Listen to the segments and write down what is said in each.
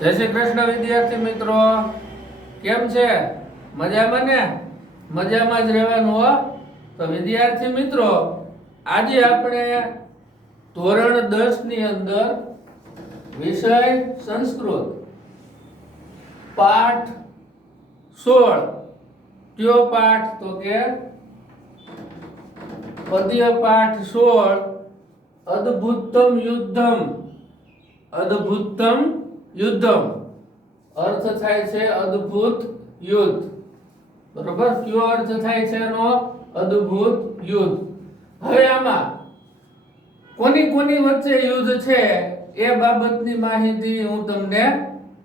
જય શ્રી કૃષ્ણ વિદ્યાર્થી મિત્રો, કેમ છે? મજામાં ને? મજામાં જ રહેવાનું હો. તો વિદ્યાર્થી મિત્રો, આજે આપણે ધોરણ 10 ની અંદર વિષય સંસ્કૃત પાઠ 16 કયો પાઠ? તો કે પદ્ય પાઠ 16 અદ્ભુતમ યુદ્ધમ. અદ્ભુતમ યુદ્ધમ અર્થ થાય છે અદ્ભુત યુદ્ધ. બરોબર? કયો અર્થ થાય છે એનો? અદ્ભુત યુદ્ધ. હવે આમાં કોની કોની વચ્ચે યુદ્ધ છે એ બાબતની માહિતી હું તમને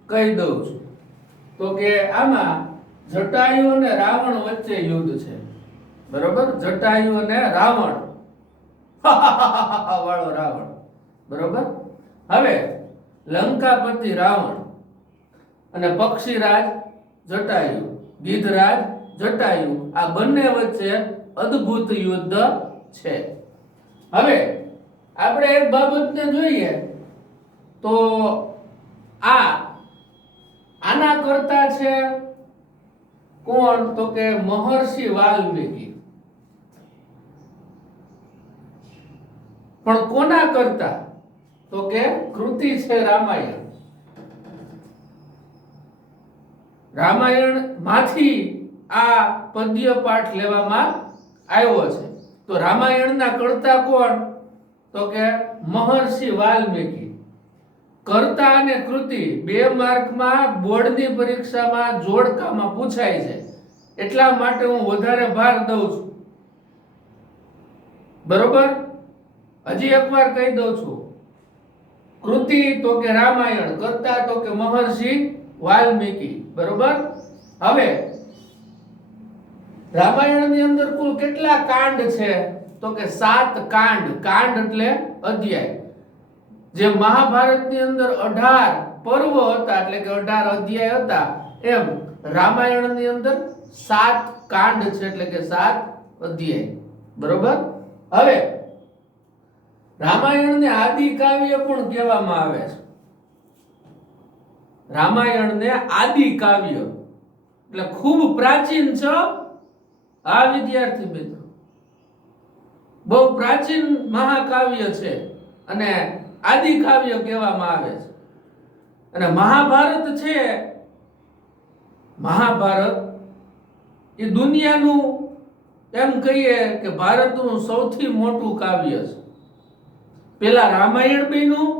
કહી દઉં છું. તો કે આમાં જટાયુ અને રાવણ વચ્ચે યુદ્ધ છે. બરોબર? જટાયુ અને રાવણ વાળો રાવણ. બરોબર? હવે લંકાપતિ રાવણ અને પક્ષીરાજ જટાયુ, ગીધરાજ જટાયુ, આ બંને વચ્ચે અદ્ભુત યુદ્ધ છે. હવે આપણે એક બાબતને જોઈએ તો આના કરતા છે કોણ? તો કે મહર્ષિ વાલ્મીકી. પણ કોના કરતા? તો કે કૃતિ છે રામાયણ. રામાયણ માંથી આ પદ્ય પાઠ લેવામાં આવ્યો છે. તો રામાયણના કર્તા કોણ? તો કે મહર્ષિ વાલ્મીકી. કર્તા અને કૃતિ બે માર્કમાં બોર્ડની પરીક્ષામાં જોડકામાં પૂછાય છે, એટલા માટે હું વધારે ભાર દઉં છું. બરોબર? હજી એકવાર કહી દઉં છું. કૃતિ તો કે રામાયણ, કર્તા તો કે મહર્ષિ વાલ્મીકી. બરોબર? હવે રામાયણની અંદર કુલ કેટલા કાંડ છે? તો કે 7 કાંડ. કાંડ એટલે અધ્યાય. જે મહાભારતની અંદર 18 પર્વ હતા એટલે કે 18 અધ્યાય હતા, એમ રામાયણની અંદર 7 કાંડ છે એટલે કે 7 અધ્યાય. બરોબર? હવે રામાયણને આદિ કાવ્ય પણ કહેવામાં આવે છે. રામાયણને આદિ કાવ્ય એટલે ખૂબ પ્રાચીન છે. આ વિદ્યાર્થી મિત્રો, બહુ પ્રાચીન મહાકાવ્ય છે અને આદિ કાવ્ય કહેવામાં આવે છે. અને મહાભારત છે, મહાભારત એ દુનિયાનું એમ કહીએ કે ભારતનું સૌથી મોટું કાવ્ય છે. પેલા રામાયણ બન્યું,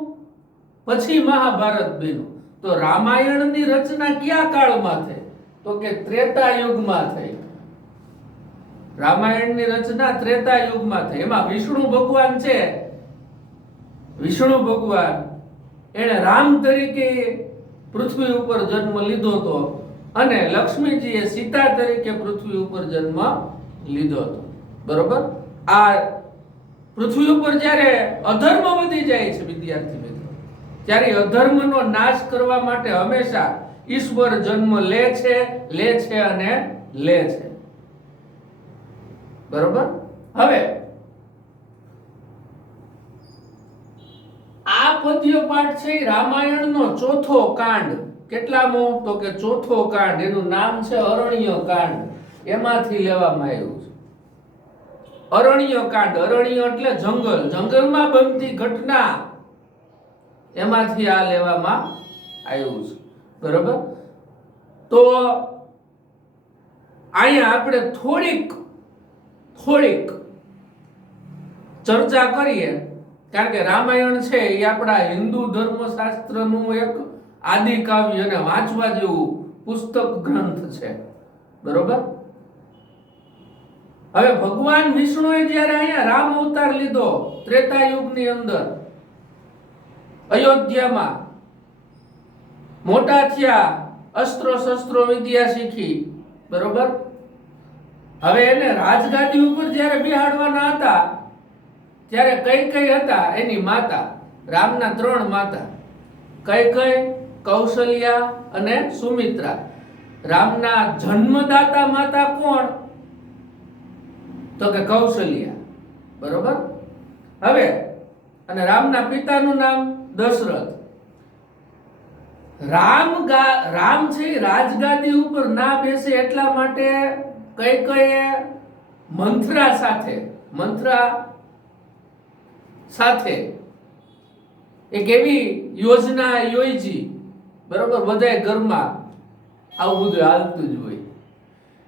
પછી મહાભારત બન્યું. તો રામાયણની રચના કયા કાળમાં થઈ? તો કે ત્રેતા યુગમાં થઈ. રામાયણની રચના ત્રેતા યુગમાં થઈ. એમાં વિષ્ણુ ભગવાન છે, વિષ્ણુ ભગવાન એને રામ તરીકે પૃથ્વી ઉપર જન્મ લીધો હતો અને લક્ષ્મીજીએ સીતા તરીકે પૃથ્વી ઉપર જન્મ લીધો હતો. બરોબર? આ પૃથ્વી ઉપર જ્યારે અધર્મ વધી જાય છે વિદ્યાર્થી મિત્રો, ત્યારે અધર્મનો નાશ કરવા માટે હંમેશા ઈશ્વર જન્મ લે છે અને લે છે. બરોબર? હવે આ પદ્ય પાઠ છે રામાયણનો ચોથો કાંડ. કેટલામો? તો કે ચોથો કાંડ. એનું નામ છે અરણ્ય કાંડ. એમાંથી લેવામાં આવ્યું છે અરણ્ય કાંડ. અરણ્ય એટલે જંગલ, જંગલમાં બનતી ઘટના, એમાંથી આ લેવામાં આવ્યું છે. બરોબર? તો અહીંયા આપણે થોડીક ચર્ચા કરીએ, કારણ કે રામાયણ છે એ આપણા હિન્દુ ધર્મશાસ્ત્રનું એક આદિ કાવ્ય અને વાંચવા જેવું પુસ્તક ગ્રંથ છે. બરોબર? હવે ભગવાન વિષ્ણુએ જ્યારે અહીંયા રામ અવતાર લીધો ત્રેતા યુગની અંદર, અયોધ્યામાં મોટા થયા, અસ્ત્રો શસ્ત્રો વિદ્યા શીખી. બરોબર? હવે એને રાજગાદી ઉપર જ્યારે બેહાડવાના હતા ત્યારે કઈ હતા એની માતા. રામના 3 માતા, કઈ કૌશલ્યા અને સુમિત્રા. રામના જન્મદાતા માતા કોણ? તો કે કૌશલ્યા. બરોબર? હવે અને રામના પિતાનું નામ દશરથ. રામ છે એ રાજગાદી ઉપર ના બેસે એટલા માટે કઈ મંથરા સાથે એક એવી યોજના યોજી, બરોબર, બધાય ઘરમાં આવું બધું હાલતું જ હોય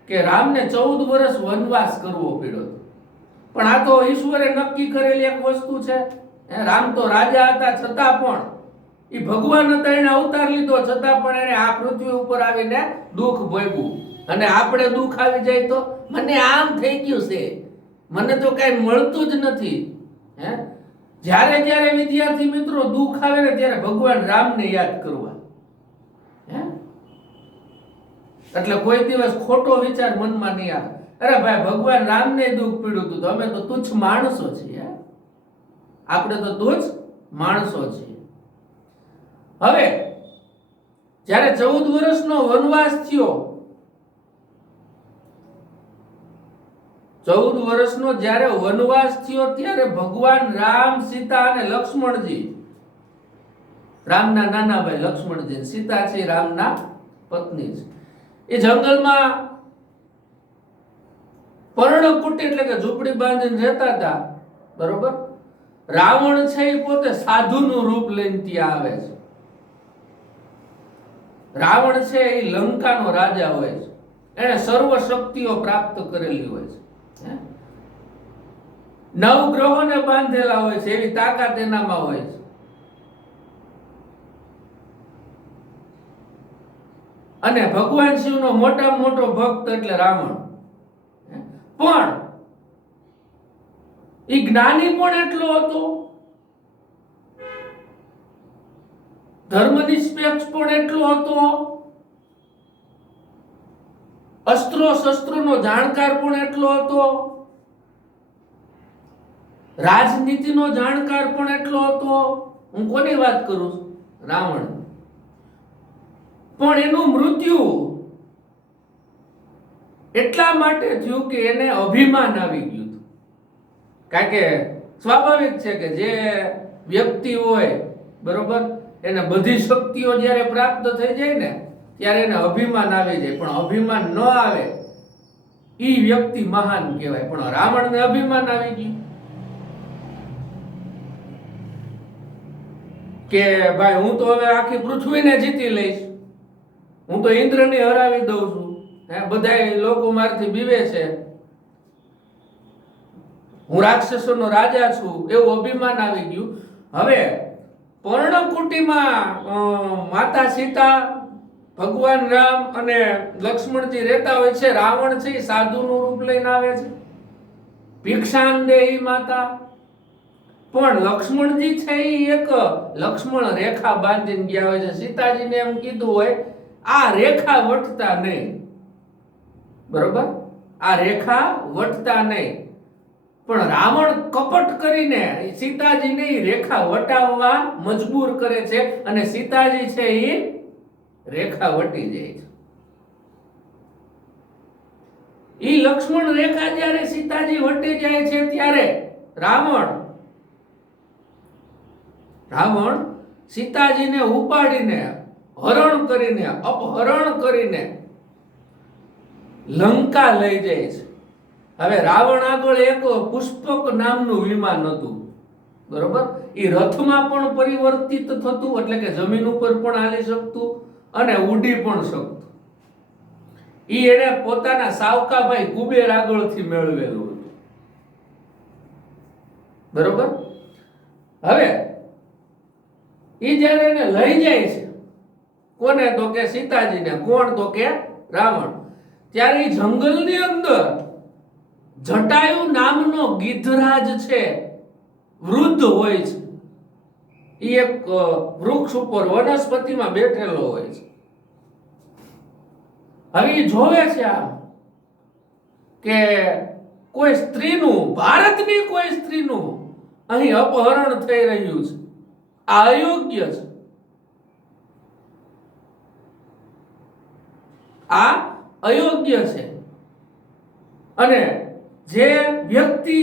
કે રામને 14 વર્ષ વનવાસ કરવો પડ્યો. પણ આ તો ઈશ્વરે નક્કી કરેલી એક વસ્તુ છે. રામ તો રાજા હતા છતાં પણ, એ ભગવાન હતા, એને અવતાર લીધો છતાં પણ એને આ પૃથ્વી ઉપર આવીને દુઃખ ભોગવ્યું. અને આપણે દુઃખ આવી જાય તો મને આમ થઈ ગયું છે, મને તો કઈ મળતું જ નથી. જ્યારે વિદ્યાર્થી મિત્રો દુઃખ આવે ને ત્યારે ભગવાન રામને યાદ કરવા. એટલે કોઈ દિવસ ખોટો વિચાર મનમાં નહીં આવે, અરે ભાઈ ભગવાન રામને દુઃખ પીડ્યું હતું તો અમે તો તુચ્છ માણસો છીએ, આપણે તો તુચ્છ માણસો છીએ. હવે જ્યારે 14 વર્ષનો વનવાસ થયો, 14 વર્ષનો જ્યારે વનવાસ થયો ત્યારે ભગવાન રામ, સીતા અને લક્ષ્મણજી, રામના નાના ભાઈ લક્ષ્મણજી, સીતા છે રામના પત્ની છે, એ જંગલમાં પર્ણકુટી એટલે કે ઝૂંપડી બાંધીને રહેતા હતા. બરોબર. રાવણ છે એ પોતે સાધુનું રૂપ લઈને ત્યાં આવે છે. રાવણ છે એ લંકાનો રાજા હોય છે, એને સર્વ શક્તિઓ પ્રાપ્ત કરેલી હોય છે, 9 ગ્રહોને બાંધેલા હોય છે, એવી તાકાત એનામાં હોય છે. અને ભગવાન શિવનો મોટામાં મોટો ભક્ત એટલે રાવણ. પણ એ જ્ઞાની પણ એટલો હતો, ધર્મનિરપેક્ષ પણ એટલો હતો, અસ્ત્રો શસ્ત્રોનો જાણકાર પણ એટલો હતો, રાજનીતિનો જાણકાર પણ એટલો હતો. હું કોની વાત કરું છું? રાવણ. પણ એનું મૃત્યુ એટલા માટે થયું કે એને અભિમાન આવી ગયું. કારણ કે સ્વાભાવિક છે કે જે વ્યક્તિ હોય, બરોબર, એને બધી શક્તિઓ જ્યારે પ્રાપ્ત થઈ જાય ને ત્યારે એને અભિમાન આવી જાય. પણ અભિમાન ન આવે ઈ વ્યક્તિ મહાન કહેવાય. પણ રાવણને અભિમાન આવી ગયું કે ભાઈ હું તો હવે આખી પૃથ્વીને જીતી લઈશ, હું તો ઇન્દ્રને હરાવી દઉં છું, બધા લોકો મારથી બીવે છે, હું રાક્ષસોનો રાજા છું, એવું અભિમાન આવી ગયું. હવે પર્ણકુટીમાં માતા સીતા, ભગવાન રામ અને લક્ષ્મણજી રહેતા હોય છે. રાવણ છે સાધુનું રૂપ લઈને આવે છે, ભિક્ષાંદેહી માતા. પણ લક્ષ્મણજી છે એ એક લક્ષ્મણ રેખા બાંધીને ગયા હોય છે. સીતાજીને એમ કીધું હોય આ રેખા વટતા નહીં, બરોબર, આ રેખા વટતા નહીં. પણ રાવણ કપટ કરીને સીતાજીને રેખા વટાવવા મજબૂર કરે છે અને સીતાજી છે એ રેખા વટી જાય છે. ઈ લક્ષ્મણ રેખા જ્યારે સીતાજી વટી જાય છે ત્યારે રાવણ સીતાજીને ઉપાડીને હરણ કરીને, અપહરણ કરીને લંકા લઈ જાય છે. હવે રાવણ આગળ એક પુષ્પક નામનું વિમાન હતું, બરોબર, એ રથમાં પણ પરિવર્તિત થતું, એટલે કે જમીન ઉપર પણ હાલી શકતું અને ઉડી પણ શકતું. ઈ એને પોતાના સાવકાભાઈ કુબેર આગળથી મેળવેલું હતું, બરોબર. હવે ઈ જ્યારે એને લઈ જાય છે, કોને? તો કે સીતાજીને. કોણ? તો કે રાવણ. ત્યારે જંગલની અંદર જટાયુ નામનો ગિધરાજ છે, વૃદ્ધ હોય છે. એ એક વૃક્ષ ઉપર વનસ્પતિમાં બેઠેલો હોય છે. હવે એ જોવે છે આમ કે કોઈ સ્ત્રીનું, ભારતની કોઈ સ્ત્રીનું અહીં અપહરણ થઈ રહ્યું છે, આ અયોગ્ય છે, આ અયોગ્ય છે. અને જે વ્યક્તિ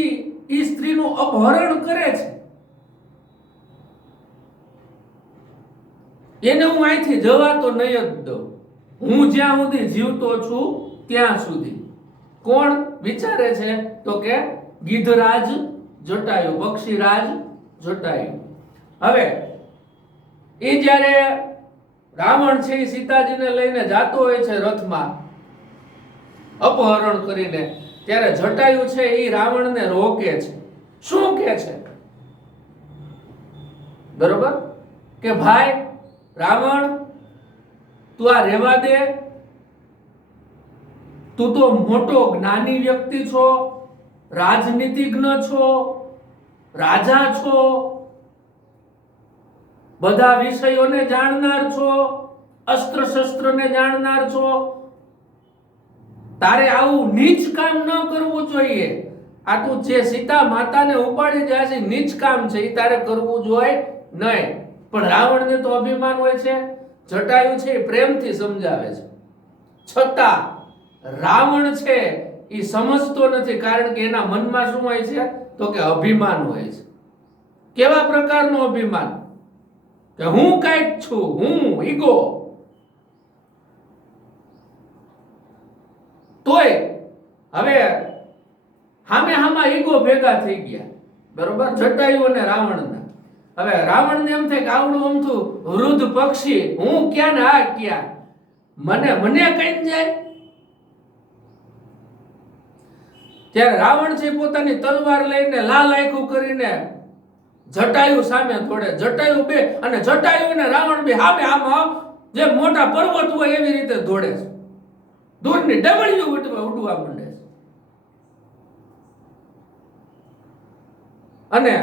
ઈ સ્ત્રીનું અપહરણ કરે છે એને હું અહીંથી જવા તો નહીં જ દઉં, હું જ્યાં સુધી જીવતો છું ત્યાં સુધી. કોણ વિચારે છે? તો કે ગીધરાજ જટાયુ, પક્ષીરાજ જટાયુ. હવે એ જ્યારે રાવણ છે એ સીતાજીને લઈને જાતો હોય છે રથમાં અપહરણ કરીને, ત્યારે જટાયુ છે એ રાવણને રોકે છે. શું કે છે? બરોબર કે ભાઈ રાવણ, તું આ રહેવા દે, તું તો મોટો જ્ઞાની વ્યક્તિ છો, રાજનીતિજ્ઞ છો, રાજા છો, બધા વિષયોને જાણનાર છો, અસ્ત્ર શસ્ત્રને જાણનાર છો, તારે આવું નીચ કામ ન કરવું જોઈએ. આ તું જે સીતા માતાને ઉપાડી જાય છે નીચ કામ છે, એ તારે કરવું જોઈએ નહીં. પણ રાવણને તો અભિમાન હોય છે. જટાયુ છે એ પ્રેમથી સમજાવે છે, છતાં રાવણ છે એ સમજતો નથી. કારણ કે એના મનમાં શું હોય છે? તો કે અભિમાન હોય છે. કેવા પ્રકારનું અભિમાન? કે હું કાંઈક છું, હું ઈગો. તોય હવે હામે હામા ઈગો ભેગા થઈ ગયા, બરોબર, જટાયુ અને રાવણના. હવે રાવણને એમ થાય કે આવડું અમથું વૃદ્ધ પક્ષી, હું ક્યાં ને આ ક્યાં, મને કઈ જાય. ત્યારે રાવણ છે પોતાની તલવાર લઈને લાલ આંખું કરીને જટાયુ સામે દોડે. જટાયુ બે અને જટાયુ અને રાવણ બે સામે આમાં જે મોટા પર્વત હોય એવી રીતે દોડે છે. દૂરની ડબલિયું ઉડવા માંડે છે. અને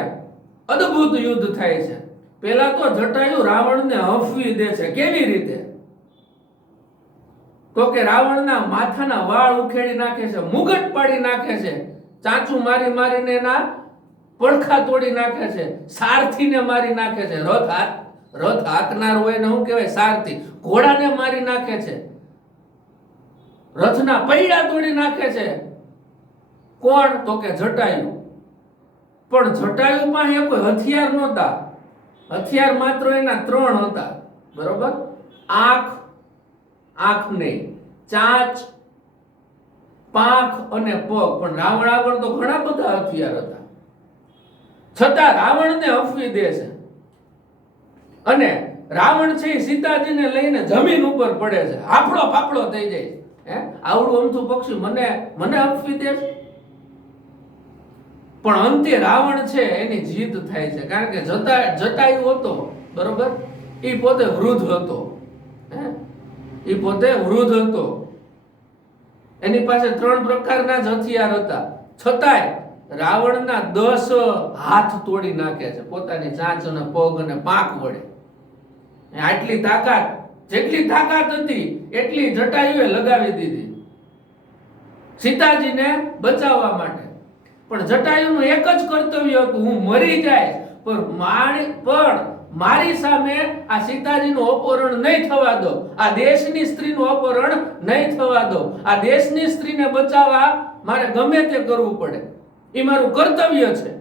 અદ્ભુત યુદ્ધ થાય છે. પેલા તો જટાયુ રાવણને હફવી દે છે. કેવી રીતે? તો કે રાવણના માથાના વાળ ઉખેડી નાખે છે, મુગટ પાડી નાખે છે, ચાંચું મારી મારીને એના પડખા તોડી નાખે છે, સારથીને મારી નાખે છે. રથ હાંકનાર હોય ને શું કહેવાય? સારથી. ઘોડાને મારી નાખે છે, રથના પૈડા તોડી નાખે છે. કોણ? તો કે જટાયુ. પણ જટાયુ પાસે કોઈ હથિયાર નહોતા. હથિયાર માત્ર એના 3 હતા, બરોબર? આંખ નહીં, ચાંચ, પાંખ અને પગ. પણ રાવણ આગળ તો ઘણા બધા હથિયાર હતા. છતાં રાવણને હફવી દે છે. અને રાવણ છે સીતાજીને લઈને જમીન ઉપર પડે છે, હાફળો ફાફળો થઈ જાય. આવડું અમથું પક્ષી મને હફવી દે છે. પણ અંતે રાવણ છે એની જીત થાય છે. કારણ કે જટાયુ હતો, બરોબર, એ પોતે વૃદ્ધ હતો. એ પોતે વૃદ્ધ હતો. એની પાસે 3 પ્રકારના જ હથિયાર હતા. છતાંય રાવણના 10 હાથ તોડી નાખે છે પોતાની ચાંચ અને પગ અને પાંખ વડે. આટલી તાકાત, જેટલી તાકાત હતી એટલી જટાયુએ લગાવી દીધી સીતાજીને બચાવવા માટે. પણ જટાયુનું એક જ કર્તવ્ય હતું, હું મરી જાય પણ મારી સામે આ સીતાજીનું અપહરણ નહીં થવા દો, આ દેશની સ્ત્રીનું અપહરણ નહીં થવા દો. આ દેશની સ્ત્રીને બચાવવા મારે ગમે તે કરવું પડે, એ મારું કર્તવ્ય છે.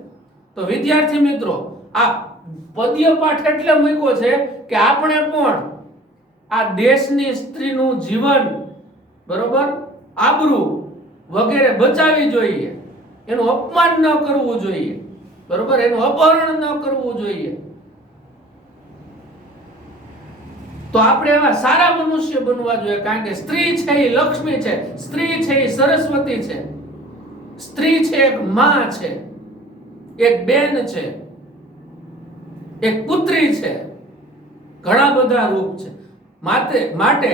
તો વિદ્યાર્થી મિત્રો, આ પદ્ય પાઠ એટલે મૂક્યો છે કે આપણે પણ આ દેશની સ્ત્રીનું જીવન, બરોબર, આબરૂ વગેરે બચાવી જોઈએ. એનું અપમાન ન કરવું જોઈએ, બરોબર, એનું અપહરણ ન કરવું જોઈએ. તો આપણે એવા સારા મનુષ્ય બનવા જોઈએ. કારણ કે સ્ત્રી છે એ લક્ષ્મી છે, સ્ત્રી છે એ સરસ્વતી છે, સ્ત્રી છે એક માં છે, એક બેન છે, એક પુત્રી છે, ઘણા બધા રૂપ છે. માટે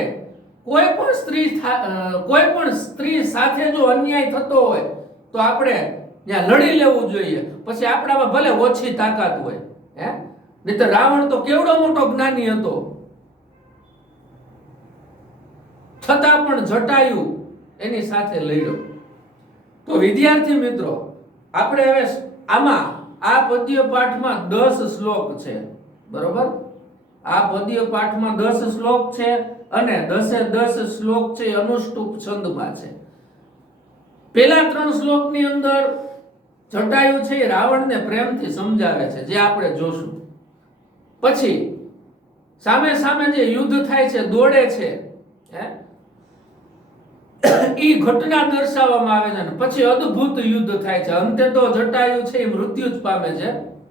કોઈ પણ સ્ત્રી સાથે જો અન્યાય થતો હોય તો આપણે ત્યાં લડી લેવું જોઈએ. પછી આપણામાં ભલે ઓછી તાકાત હોય, નહીંતર રાવણ તો કેવડો મોટો જ્ઞાની હતો, છતાં પણ જટાયુ એની સાથે લડ્યો. તો વિદ્યાર્થી મિત્રો, આપણે હવે આમાં આ પદ્ય પાઠમાં 10 શ્લોક છે, બરોબર? આ પદ્ય પાઠમાં 10 શ્લોક છે અને 10 શ્લોક છે અનુષ્ટુપ છંદમાં છે. પેલા 3 શ્લોકની અંદર જટાયુ છે રાવણને પ્રેમથી સમજાવે છે, જે આપણે જોશું. પછી સામે સામે જે યુદ્ધ થાય છે, દોડે છે, ઈ ઘટના દર્શાવવામાં આવે છે અને પછી અદ્ભુત યુદ્ધ થાય છે. અંતે તો જટાયુ છે એ મૃત્યુ જ પામે છે.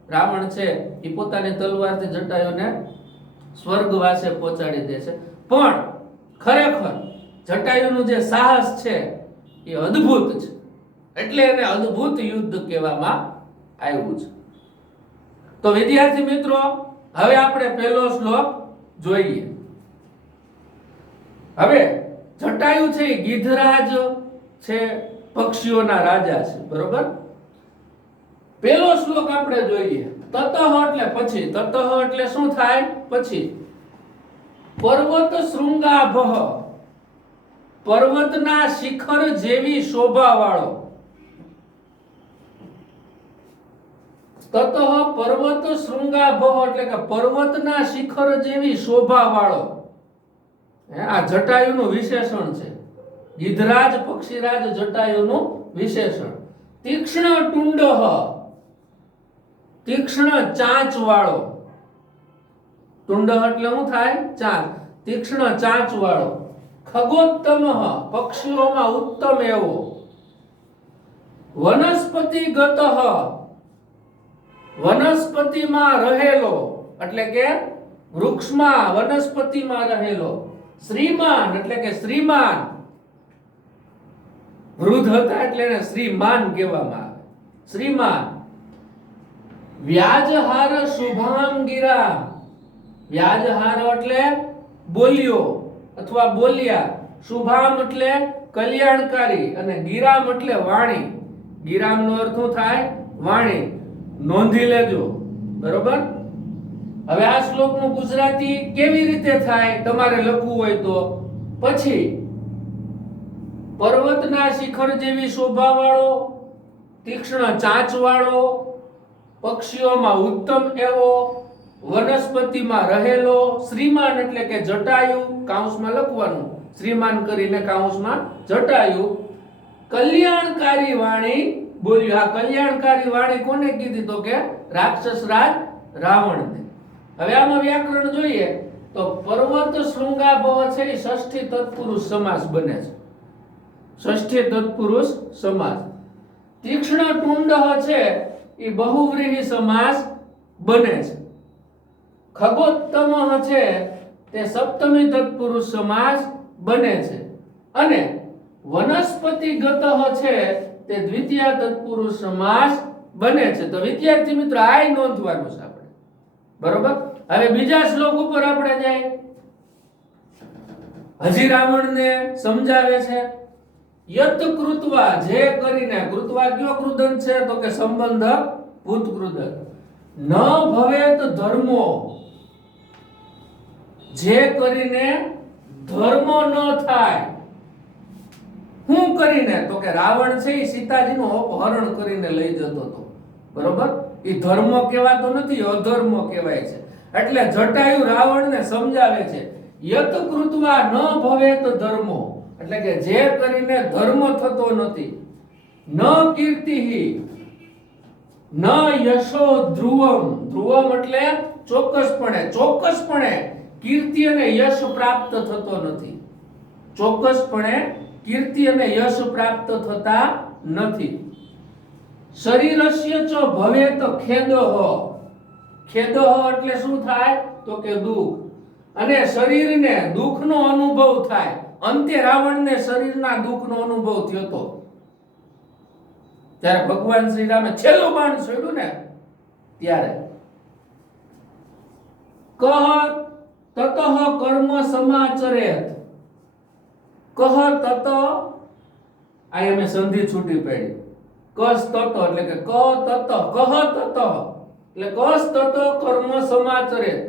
રાવણ છે એ પોતાની તલવારથી જટાયુને સ્વર્ગવાસે પહોંચાડી દે છે. પણ ખરેખર જટાયુનું જે સાહસ છે એ અદ્ભુત છે, એટલે એને અદ્ભુત યુદ્ધ કહેવામાં આવ્યું છે. તો વિદ્યાર્થી મિત્રો, હવે આપણે પહેલો શ્લોક જોઈએ. હવે જટાયુ છે એ ગીધરાજ છે, પક્ષીઓના રાજા છે, બરોબર. પહેલો શ્લોક આપણે જોઈએ. તતઃ એટલે પછી, તતઃ એટલે શું થાય? પછી. પર્વત શૃંગાભઃ, પર્વતના શિખર જેવી શોભા વાળો. તતઃ પર્વત શૃંગાભઃ એટલે કે પર્વતના શિખર જેવી શોભા વાળો. આ જટાયુનું વિશેષણ છે. ગીધરાજ પક્ષીરાજ જટાયુનું વિશેષણ. તીક્ષ્ણ ટુંડઃ, તીક્ષ્ણ ચાંચ વાળો. ટુંડઃ એટલે શું થાય? ચાંચ. તીક્ષ્ણ ચાંચ વાળો. ખગોત્તમ, પક્ષીઓમાં ઉત્તમ એવો. વનસ્પતિગત, વનસ્પતિમાં રહેલો એટલે કે વૃક્ષમાં વનસ્પતિમાં રહેલો. શ્રીમાન એટલે કે શ્રીમાન. વૃદ્ધ હતા એટલે એને શ્રીમાન કહેવામાં આવે. શ્રીમાન. વ્યાજહાર શુભાંગીરા, વ્યાજહાર એટલે બોલ્યો અથવા બોલ્યા. શુભામ એટલે કલ્યાણકારી અને ગિરામ એટલે વાણી. ગિરામનો અર્થ શું થાય? વાણી. નોંધી લેજો, બરોબર. હવે આ શ્લોકનું ગુજરાતી કેવી રીતે થાય તમારે લખવું હોય તો પછી. પર્વતના શિખર જેવી શોભા વાળો, તીક્ષ્ણ ચાંચ વાળો, પક્ષીઓમાં ઉત્તમ એવો, વનસ્પતિમાં રહેલો. શ્રીમાન એટલે કે જટાયુ, કાઉન્સમાં લખવાનું, શ્રીમાન કરીને કાઉન્સમાં જટાયુ. કલ્યાણકારી વાણી બોલ્યો. આ કલ્યાણકારી વાણી કોને કીધી? તો કે રાક્ષસ રાજ રાવણને. હવે આમાં વ્યાકરણ જોઈએ તો પર્વત શૃંગાભવ છે એ ષષ્ઠી તત્પુરુષ સમાસ બને છે. ષષ્ઠી તત્પુરુષ સમાસ. તીક્ષ્ણ ટુંડઃ છે એ બહુવ્રીહી સમાસ બને છે. ખગોત્તમ છે તે સપ્તમી તત્પુરુષ સમાસ બને છે. અને વનસ્પતિગત છે તે દ્વિતીય તત્પુરુષ સમાસ બને છે. તો વિદ્યાર્થી મિત્રો આ નોંધવાનું છે આપણે, બરોબર. હવે બીજા શ્લોક ઉપર આપણે જાય. હજી રાવણને સમજાવે છે. યત કૃત્વા, જે કરીને. કૃત્વા કયો કૃદંત છે? તો કે સંબંધક ભૂત કૃદંત. ન ભવેત ધર્મો, જે કરીને ધર્મો ન થાય. શું કરીને? તો કે રાવણ છે એ સીતાજીનું અપહરણ કરીને લઈ જતો હતો, બરોબર. એ ધર્મ કહેવાતો નથી, અધર્મ કહેવાય છે. એટલે જટાયુ રાવણને સમજાવે છે. યત કૃત્વા ન ભવેત ધર્મો એટલે કે જે કરીને ધર્મ થતો નથી. ન કીર્તિહી, ન યશો ધ્રુવમ. ધ્રુવમ એટલે ચોક્કસપણે, ચોક્કસપણે કીર્તિ અને યશ પ્રાપ્ત થતો નથી. ચોક્કસપણે કીર્તિ અને યશ પ્રાપ્ત થતા નથી. શરીરસ્ય ચ ભવેત ખેદઃ. ખેદઃ એટલે શું થાય? તો કે દુઃખ. અને શરીરને દુઃખનો અનુભવ થાય. અંતે રાવણને શરીરના દુઃખનો અનુભવ થયો હતો ત્યારે ભગવાન શ્રી રામે છેલ્લું બાણ છોડ્યું ને ત્યારે. કહ તતઃ કર્મ સમાચરેત. કહ તત, આ અમે સંધિ છૂટી પડી. કસ તત એટલે કે ક તત, કહ તત એટલે કસ તત કર્મ સમાચરેત,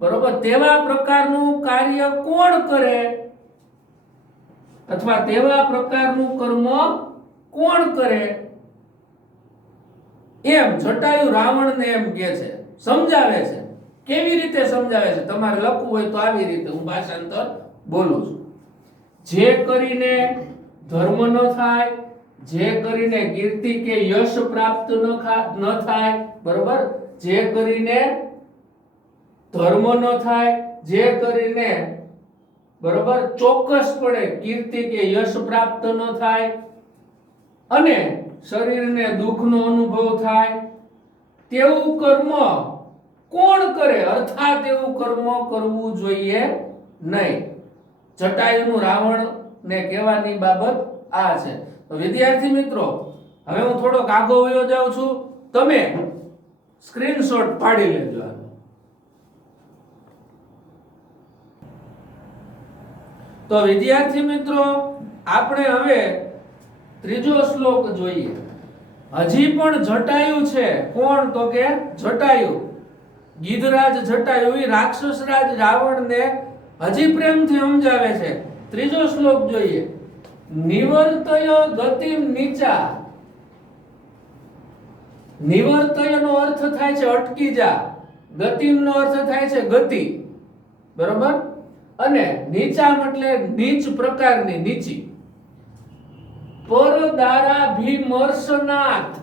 બરોબર. તેવા પ્રકારનું કાર્ય કોણ કરે અથવા તેવા પ્રકારનું કર્મ કોણ કરે? એમ જટાયુ રાવણને એમ કહે છે, સમજાવે છે. કેવી રીતે સમજાવે છે? તમારે લખવું હોય તો આવી રીતે હું ભાષાંતર બોલું છું. જે કરીને ધર્મ ન થાય, જે કરીને કીર્તિ કે યશ પ્રાપ્ત ન થાય, બરોબર. જે કરીને ધર્મ ન થાય, જે કરીને બરોબર ચોક્કસપણે કીર્તિ કે યશ પ્રાપ્ત ન થાય અને શરીરને દુઃખનો અનુભવ થાય તેવું કર્મ કોણ કરે, અર્થાત એવું કર્મ કરવું જોઈએ નહીં. જટાયુનું રાવણ ને કહેવાની બાબત આ છે. તો વિદ્યાર્થી મિત્રો, હવે હું થોડોક આગળ વયો જાઉં છું, તમે સ્ક્રીનશોટ પાડી લેજો. તો વિદ્યાર્થી મિત્રો, આપણે હવે ત્રીજો શ્લોક જોઈએ. હજી પણ જટાયુ છે. કોણ? તો કે જટાયુ, ગિધરાજ જટાયુ એ રાક્ષસ રાજ રાવણને હજી પ્રેમથી સમજાવે છે. ત્રીજો શ્લોક જોઈએ. નિવર્તય ગતિમ નીચા. નિવર્તય નો અર્થ થાય છે અટકી જા, ગતિમ નો અર્થ થાય છે ગતિ, બરોબર? અને નીચા એટલે નીચ પ્રકારની, નીચી. પરદારાભિમર્શનાથ,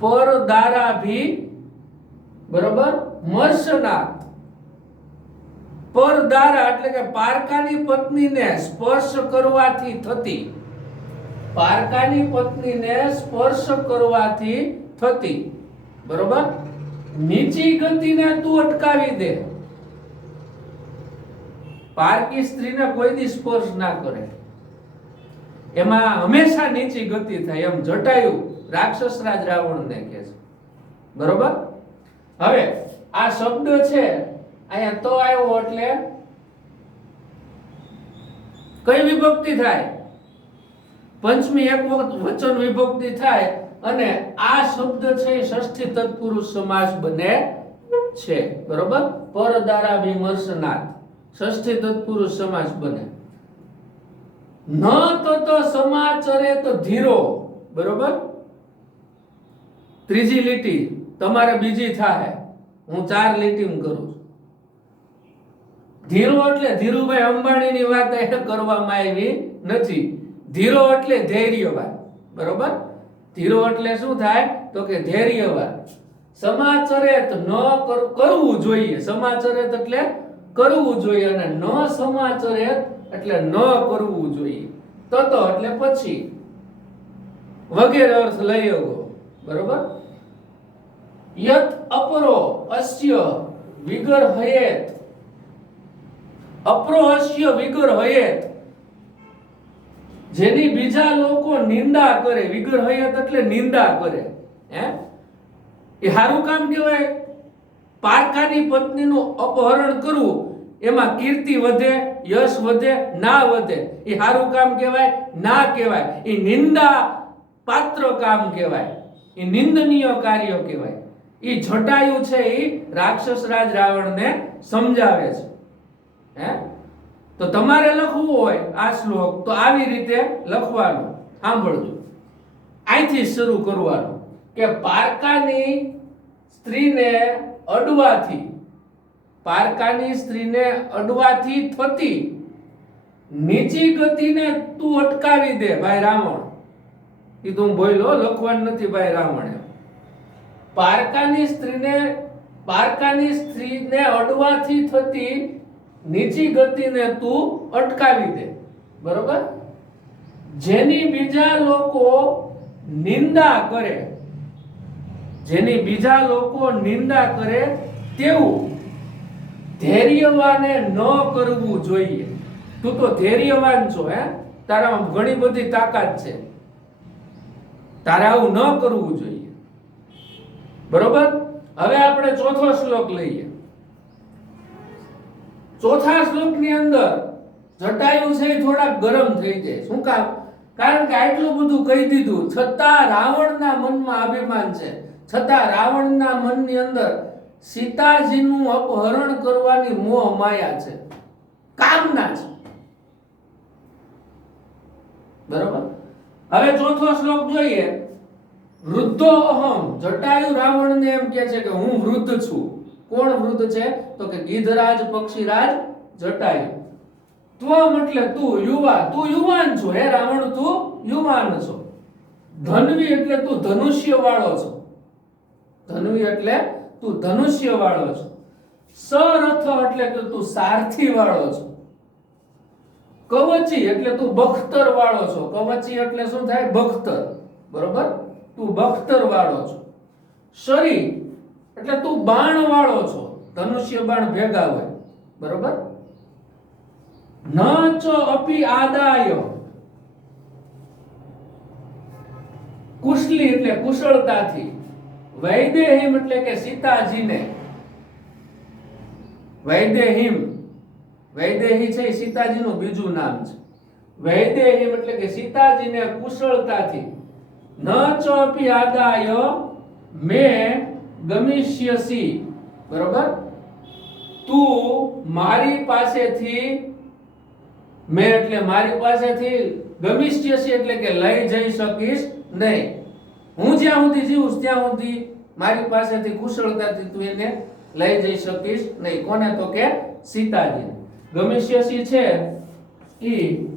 પરદારાભિ બરોબર મર્શનાથ. પરદારા એટલે કે પારકાની પત્નીને સ્પર્શ કરવાથી થતી, પારકાની પત્નીને સ્પર્શ કરવાથી થતી, બરોબર? નીચી ગતિને તું અટકાવી દે. પારકી સ્ત્રીને કોઈ દી સ્પર્શ ના કરે, એમાં હંમેશા નીચી ગતિ થાય, એમ જટાયુ રાક્ષસ રાજ રાવણને કહે છે, બરોબર? હવે આ શબ્દ છે અહીંયા તો આવ્યો એટલે કઈ વિભક્તિ થાય? પંચમી એક વચન વિભક્તિ થાય અને આ શબ્દ છે ષષ્ઠી તત્પુરુષ સમાસ બને છે, બરોબર? પરદારાભિમર્શનાથ ષષ્ઠી તત્પુરુષ સમાસ બને. ન તો સમાચરે તો ધીરો, બરોબર? ત્રીજી લીટી તમારે બીજી થાય, હું 4 લીટીમાં કરું છું. ધીરો એટલે ધીરુભાઈ અંબાણીની વાત એ કરવામાં આવી નથી. ધીરો એટલે ધૈર્યવાન, બરોબર? ધીરો એટલે શું થાય? તો કે ધૈર્યવાન. સમાચરેત ન કરવું જોઈએ, સમાચરેત એટલે કરવું જોઈએ અને ન સમાચરેત એટલે ન કરવું જોઈએ. તો એટલે પછી વગેરે અર્થ લઈ આવ્યો, બરોબર? યત અપરો અસ્ય વિગર્હયેત, અપરો અસ્ય વિગર્હયેત, જેની બીજા લોકો નિંદા કરે. વિગર્હયેત એટલે નિંદા કરે, હે? એ સારું કામ કહેવાય? પારકાની પત્નીનું અપહરણ કરવું, એમાં કીર્તિ વધે, યશ વધે, ના વધે, એ સારું કામ કહેવાય? ના કહેવાય. એ નિંદા પાત્ર કામ કહેવાય, એ નિંદનીય કાર્ય કહેવાય. એ જટાયુ છે એ રાક્ષસ રાજ રાવણને સમજાવે છે, હે? તો તમારે લખવું હોય આ શ્લોક તો આવી રીતે લખવાનો. સાંભળજો, અહીંથી શરૂ કરવાનું કે પારકાની સ્ત્રીને અડવાથી, પારકાની સ્ત્રીને અડવાથી થતી નીચી ગતિને તું અટકાવી દે ભાઈ રાવણ. એ તું બોલ્યો, લખવાનું નથી ભાઈ રાવણ. પારકાની સ્ત્રીને અડવાથી થતી નીચી ગતિને તું અટકાવી દે, બરોબર? જેની બીજા લોકો નિંદા કરે, જેની બીજા લોકો નિંદા કરે તેવું ધૈર્યવાને ન કરવું જોઈએ. તું તો ધૈર્યવાન છો, હે? તારામાં ઘણી બધી તાકાત છે, તારે આવું ન કરવું જોઈએ, બરોબર? હવે આપણે ચોથો શ્લોક લઈએ. ચોથા શ્લોકની અંદર જટાયુ છે થોડા ગરમ થઈ જાય. શું કામ? કારણ કે આટલું બધું કહી દીધું છતાં રાવણના મનમાં અભિમાન છે, છતાં રાવણના મનની અંદર સીતાજીનું અપહરણ કરવાની મોહ માયા છે, કામના છે, બરોબર? હવે ચોથો શ્લોક જોઈએ. વૃદ્ધો અહમ. જટાયુ રાવણને એમ કહે છે કે હું વૃદ્ધ છું. કોણ વૃદ્ધ છે? તો કે ગિધરાજ પક્ષીરાજ જટાયુ. ત્વમ એટલે તું, યુવા, તું યુવાન છો, હે રાવણ, તું યુવાન છો. ધન્વી એટલે તું ધનુષ્ય વાળો છો, ધન્વી એટલે તું ધનુષ્ય વાળો છો. સરથ એટલે કે તું સારથી વાળો છો. કવચી એટલે તું બખ્તર વાળો છો. કવચી એટલે શું થાય? બખ્તર. બરોબર? તું બખ્તર વાળો છો. શરી એટલે તું બાણ વાળો છો. ધનુષ્ય બાણ ભેગા હોય. બરોબર? ન ચ અપી આદાય કુશલી એટલે કુશળતાથી. વૈદેહીમ એટલે કે સીતાજીને. વૈદેહીમ, વૈદેહી છે સીતાજીનું બીજું નામ છે. વૈદેહીમ એટલે કે સીતાજીને કુશળતાથી. ન ચ અપી આદાય મે ગમિષ્યસી. બરોબર? તું મારી પાસેથી, મેં એટલે મારી પાસેથી, ગમિષ્યસી એટલે કે લઈ જઈ શકીશ નહીં. હું જ્યાં સુધી જીવું ત્યાં સુધી મારી પાસેથી કુશળતાથી તું એને લઈ જઈ શકીશ નહીં. કોને? તો કે સીતાજી. ગમિષ્યસી છે ઈ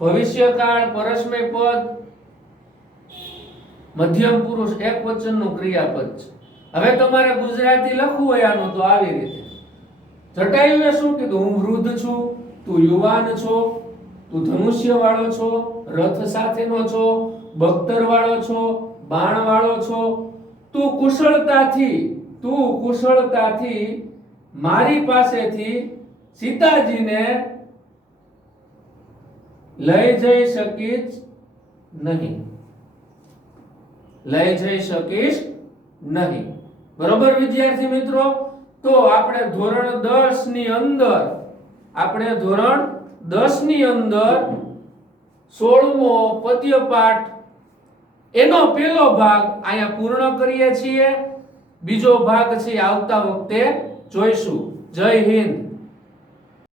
ભવિષ્યકાળ, પરસ્મય પદ, મધ્યમ પુરુષ એકવચનનું ક્રિયાપદ છે. હવે તમારે ગુજરાતી લખવું હોય આનું તો આવી રીતે. જટાયુએ શું કીધું? હું વૃદ્ધ છું, તું યુવાન છો, તું ધનુષ્ય વાળો છો, રથ સાથેનો છો, બખ્તર વાળો છો, બાણ વાળો છો. તું કુશળતાથી મારી પાસેથી સીતાજીને લઈ જઈ શકીશ નહીં. લઈ જઈ શકીશ નહીં. બરોબર વિદ્યાર્થી મિત્રો? તો આપણે ધોરણ 10 ની અંદર, આપણે ધોરણ 10 ની અંદર 16મો પદ્ય પાઠ એનો પહેલો ભાગ અહીંયા પૂર્ણ કરીએ છીએ. બીજો ભાગ છે આવતા વખતે જોઈશું. જય હિન્દ.